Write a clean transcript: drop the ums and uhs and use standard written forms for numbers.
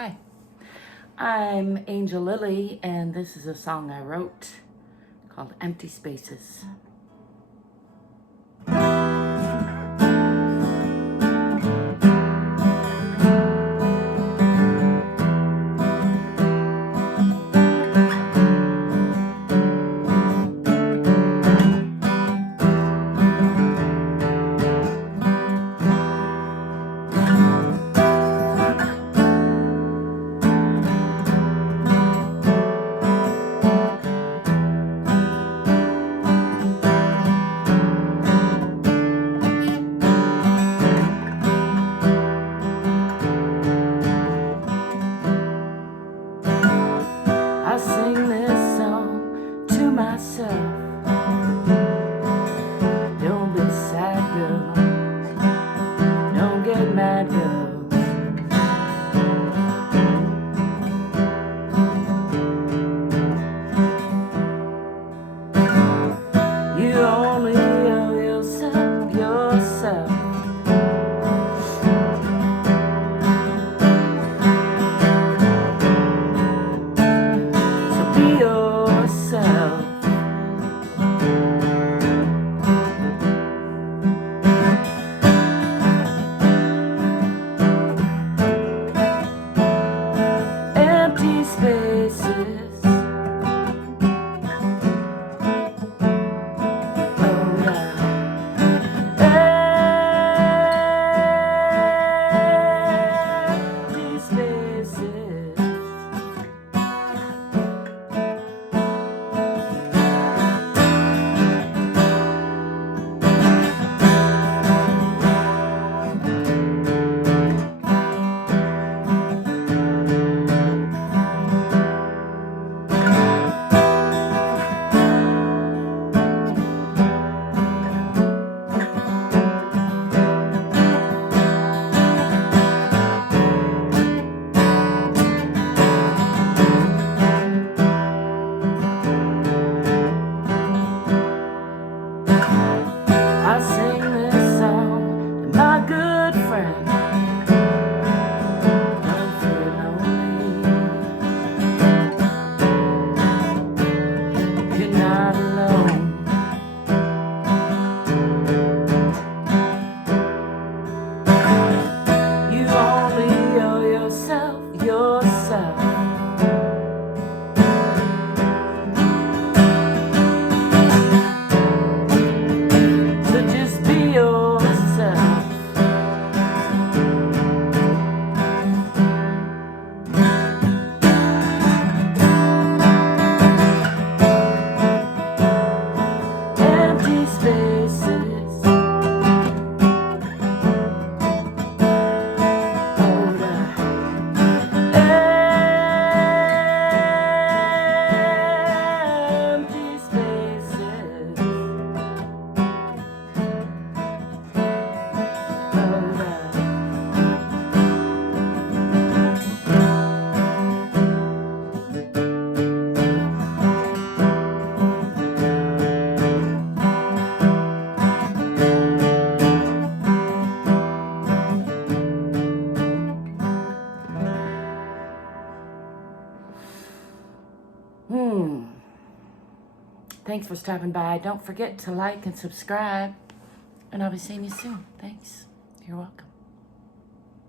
Hi, I'm Angel Lilly, and this is a song I wrote called Empty Spaces. I sing this song to myself. Don't be sad, girl. Don't get mad, girl. You only owe yourself yourself. So be yourself. Empty spaces. Oh yeah. Empty spaces. I sing this song to my good friend. Don't feel lonely. You're not alone. You only owe yourself yourself. So just be yourself. Empty spaces. Hold up. Empty spaces. Hold up. Thanks for stopping by. Don't forget to like and subscribe, and I'll be seeing you soon. Thanks. You're welcome.